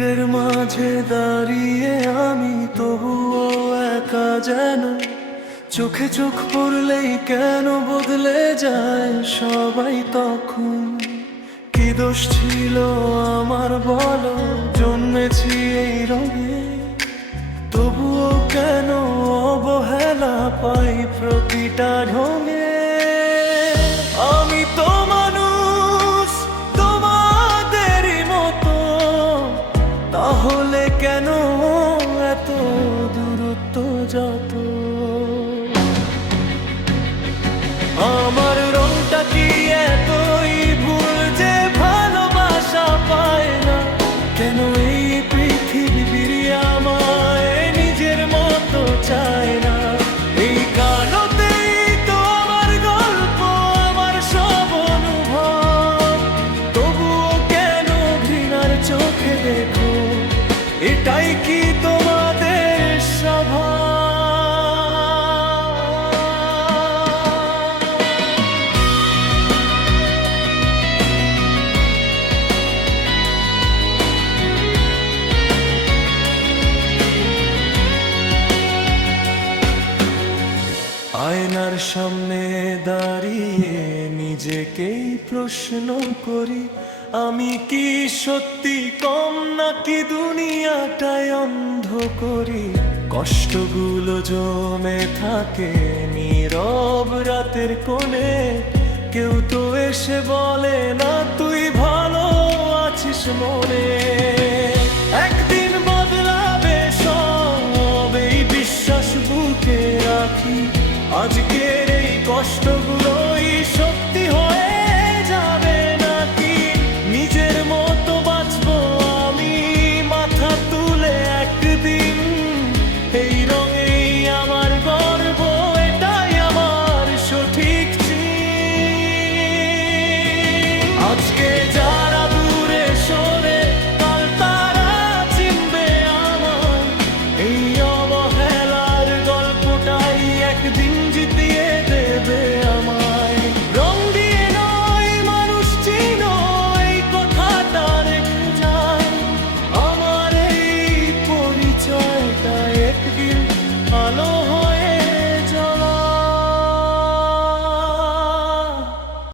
ভিড়ের মাঝে দাঁড়িয়ে আমি তবুও একা যেন, চোখে চোখ পড়লেই কেন বদলে যায় সবাই তখন। কি দোষ ছিল আমার বলো, জন্মেছি এই রঙে, তবুও কেন অবহেলা পাই প্রতিটা ঢঙে। আমি তো মানুষ তোমাদেরই মতো, তাহলে কেন এত দূরত্ব যত? আমার রংটা কি এতই ভুল যে ভালোবাসা পায় না? কেন এই পৃথিবী ফিরিয়ে আমায় নিজের মতো চায় না? এই কারণেই তো আমার গল্প, আমার সব অনুভব, তবুও কেন ঘৃণার চোখে দেখো? এটাই কি তোমাদের স্বভাব? আয়নার সামনে দাঁড়িয়ে নিজেকেই প্রশ্ন করি, আমি কি সত্যি কম নাকি দুনিয়াটাই অন্ধ করি? কষ্টগুলো জমে থাকে নীরব রাতের কোণে, কেউ তো এসে বলে না তুই ভালো আছিস মনে। একদিন বদলাবে সব, এই বিশ্বাস বুকে রাখি। আজকে